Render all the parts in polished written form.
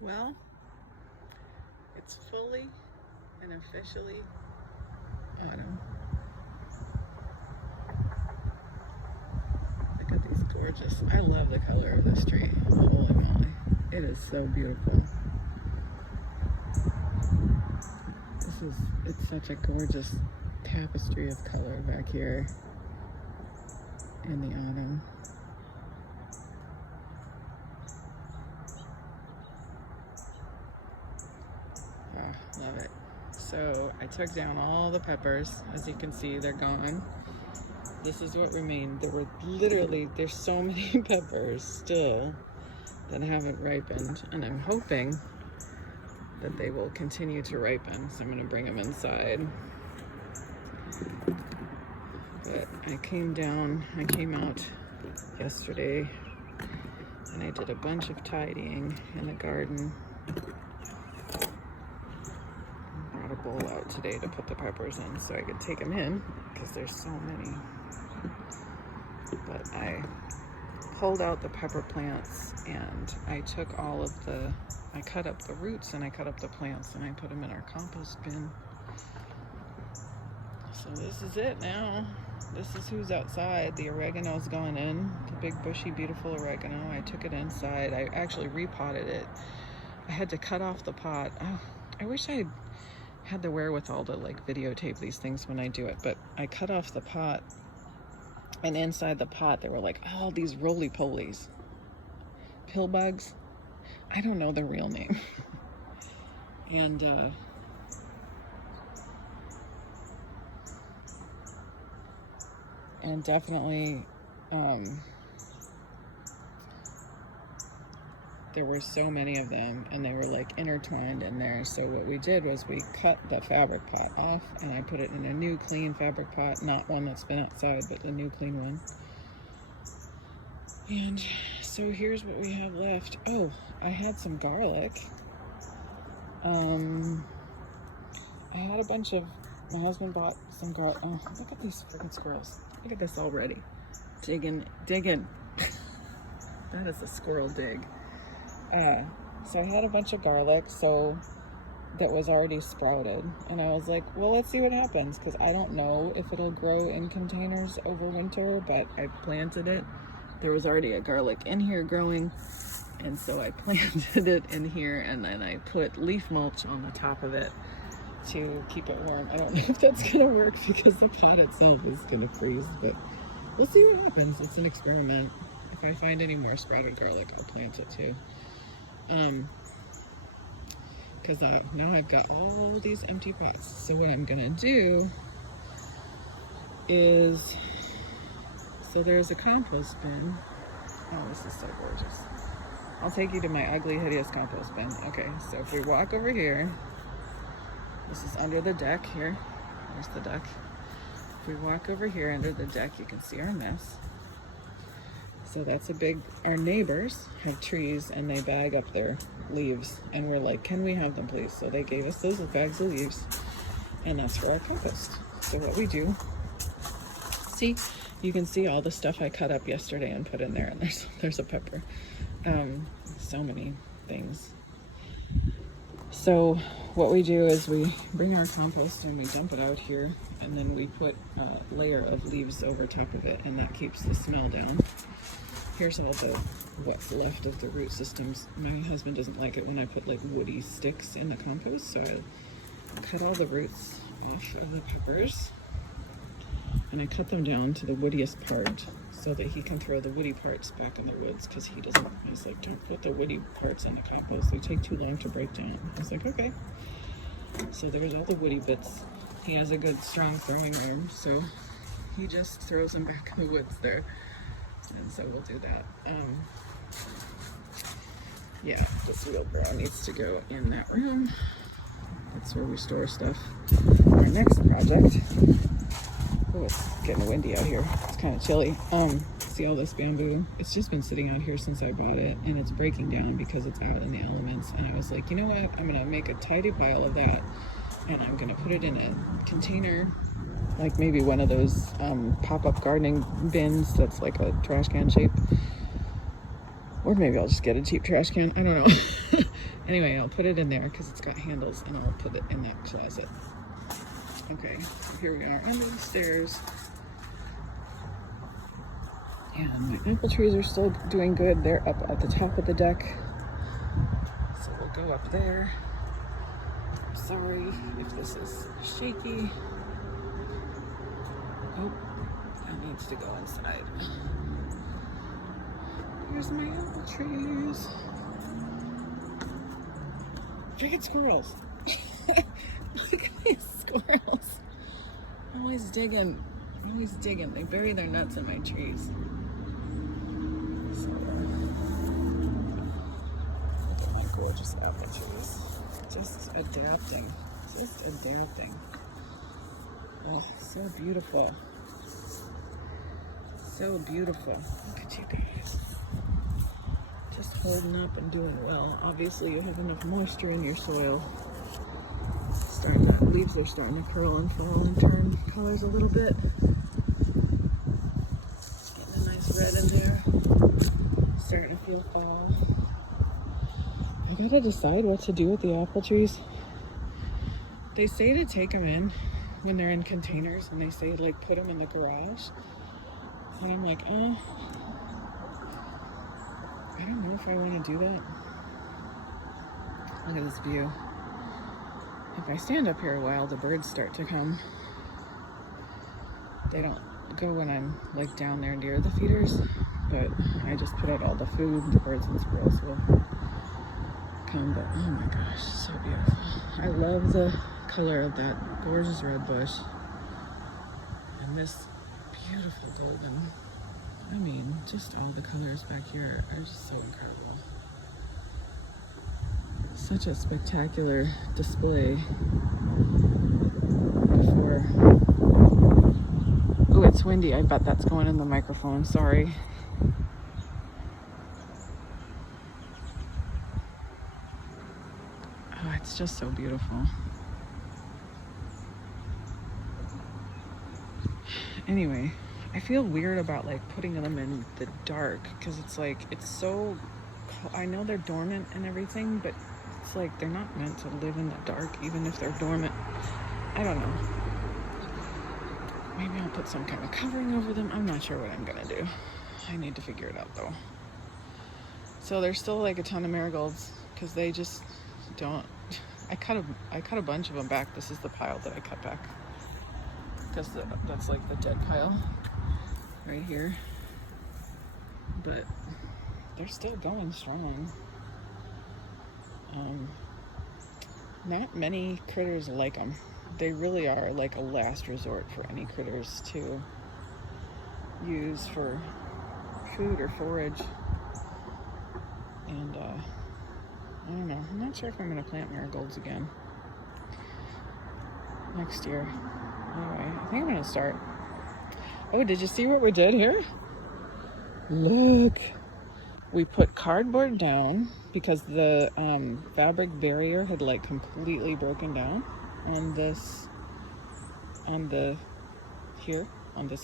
Well, it's fully and officially autumn. Look at these gorgeous, I love the color of this tree. Holy moly. It is so beautiful. It's such a gorgeous tapestry of color back here in the autumn. Oh, love it. So I took down all the peppers. As you can see, they're gone. This is what remained. There's so many peppers still that haven't ripened, and I'm hoping that they will continue to ripen. So I'm gonna bring them inside. But I came out yesterday and I did a bunch of tidying in the garden. Brought a bowl out today to put the peppers in so I could take them in because there's so many. But I pulled out the pepper plants and I took I cut up the roots and I cut up the plants and I put them in our compost bin. So this is it now. This is who's outside. The oregano's gone in, the big bushy beautiful oregano. I took it inside. I actually repotted it. I had to cut off the pot. Oh, I wish I had the wherewithal to like videotape these things when I do it, but I cut off the pot, and inside the pot there were like all these roly-polies, pill bugs. I don't know the real name. And definitely there were so many of them and they were like intertwined in there. So what we did was we cut the fabric pot off and I put it in a new clean fabric pot, not one that's been outside, but the new clean one. And so here's what we have left. Oh, I had some garlic. I had a bunch of, my husband bought some garlic. Oh, look at these freaking squirrels. Look at this already. Digging. That is a squirrel dig. So I had a bunch of garlic, that was already sprouted. And I was like, well, let's see what happens. Because I don't know if it'll grow in containers over winter, but I planted it. There was already a garlic in here growing. And so I planted it in here and then I put leaf mulch on the top of it to keep it warm. I don't know if that's gonna work because the pot itself is gonna freeze, but we'll see what happens. It's an experiment. If I find any more sprouted garlic, I'll plant it too. Because now I've got all these empty pots. So what I'm gonna do is, so there's a compost bin. Oh, this is so gorgeous. I'll take you to my ugly, hideous compost bin. Okay, so if we walk over here, this is under the deck here. There's the deck. If we walk over here under the deck, you can see our mess. So that's our neighbors have trees and they bag up their leaves. And we're like, can we have them please? So they gave us those bags of leaves and that's for our compost. So what we do, see, you can see all the stuff I cut up yesterday and put in there, and there's a pepper. So many things. So what we do is we bring our compost and we dump it out here, and then we put a layer of leaves over top of it, and that keeps the smell down. Here's all what's left of the root systems. My husband doesn't like it when I put like woody sticks in the compost, so I cut all the roots off of the peppers. And I cut them down to the woodiest part so that he can throw the woody parts back in the woods because he doesn't. I was like, don't put the woody parts in the compost. They take too long to break down. I was like, okay. So there's all the woody bits. He has a good strong throwing arm, so he just throws them back in the woods there. And so we'll do that. Yeah, this wheelbarrow needs to go in that room. That's where we store stuff. Our next project. Oh, it's getting windy out here. It's kind of chilly. See all this bamboo? It's just been sitting out here since I bought it, and it's breaking down because it's out in the elements. And I was like, you know what? I'm gonna make a tidy pile of that, and I'm gonna put it in a container, like maybe one of those pop-up gardening bins that's like a trash can shape, Or maybe I'll just get a cheap trash can. I don't know. Anyway, I'll put it in there because it's got handles, and I'll put it in that closet. Okay, so here we are under the stairs. And my apple trees are still doing good. They're up at the top of the deck. So we'll go up there. Sorry if this is shaky. Oh, that needs to go inside. Here's my apple trees. Freaking squirrels. Look at these squirrels. Always digging. Always digging. They bury their nuts in my trees. So, look at my gorgeous apple trees. Just adapting. Just adapting. Oh, so beautiful. So beautiful. Look at you guys. Just holding up and doing well. Obviously, you have enough moisture in your soil. Leaves are starting to curl and fall and turn colors a little bit. Getting a nice red in there. Starting to feel fall. I gotta decide what to do with the apple trees. They say to take them in when they're in containers, and they say like put them in the garage. And I'm like, I don't know if I want to do that. Look at this view. If I stand up here a while, the birds start to come. They don't go when I'm like down there near the feeders, but I just put out all the food. The birds and squirrels will come, but oh my gosh, so beautiful. I love the color of that gorgeous red bush and this beautiful golden. I mean, just all the colors back here are just so incredible. Such a spectacular display before. Oh, it's windy. I bet that's going in the microphone. Sorry. Oh, it's just so beautiful. Anyway, I feel weird about like putting them in the dark because it's like, it's so, I know they're dormant and everything, but it's like they're not meant to live in the dark even if they're dormant. I don't know. Maybe I'll put some kind of covering over them. I'm not sure what I'm gonna do. I need to figure it out though. So there's still like a ton of marigolds because they just don't. I cut a bunch of them back. This is the pile that I cut back because that's like the dead pile right here. But they're still going strong. Not many critters like them. They really are like a last resort for any critters to use for food or forage. And I don't know. I'm not sure if I'm going to plant marigolds again next year. Anyway, I think I'm going to start. Oh, did you see what we did here? Look. We put cardboard down because the fabric barrier had like completely broken down on this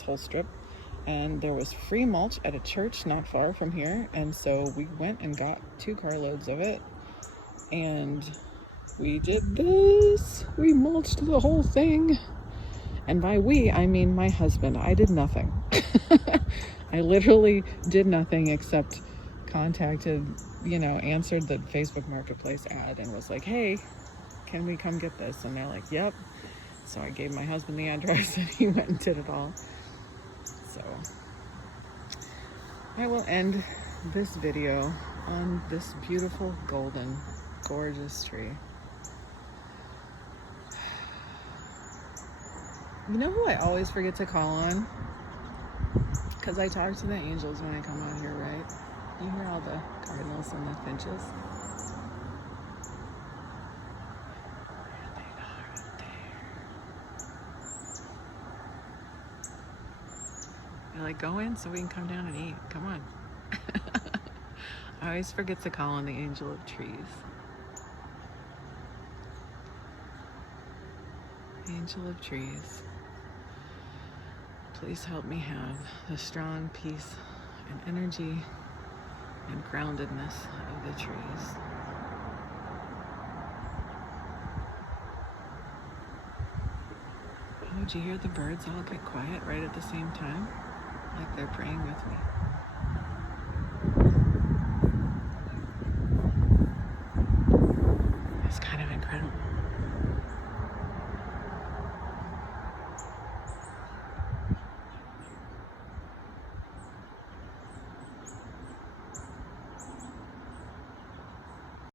whole strip, and there was free mulch at a church not far from here, and so we went and got 2 carloads of it, and we did this. We mulched the whole thing, and by we I mean my husband. I did nothing. I literally did nothing except contacted, answered the Facebook Marketplace ad and was like, hey, can we come get this? And they're like, yep. So I gave my husband the address and he went and did it all. So I will end this video on this beautiful golden, gorgeous tree. You know who I always forget to call on? Because I talk to the angels when I come out here, right? You hear all the cardinals and the finches? There they are up there. They're like, go in so we can come down and eat. Come on. I always forget to call on the angel of trees. Angel of trees, please help me have the strong peace and energy and groundedness of the trees. Oh, did you hear the birds all get quiet right at the same time? Like they're praying with me.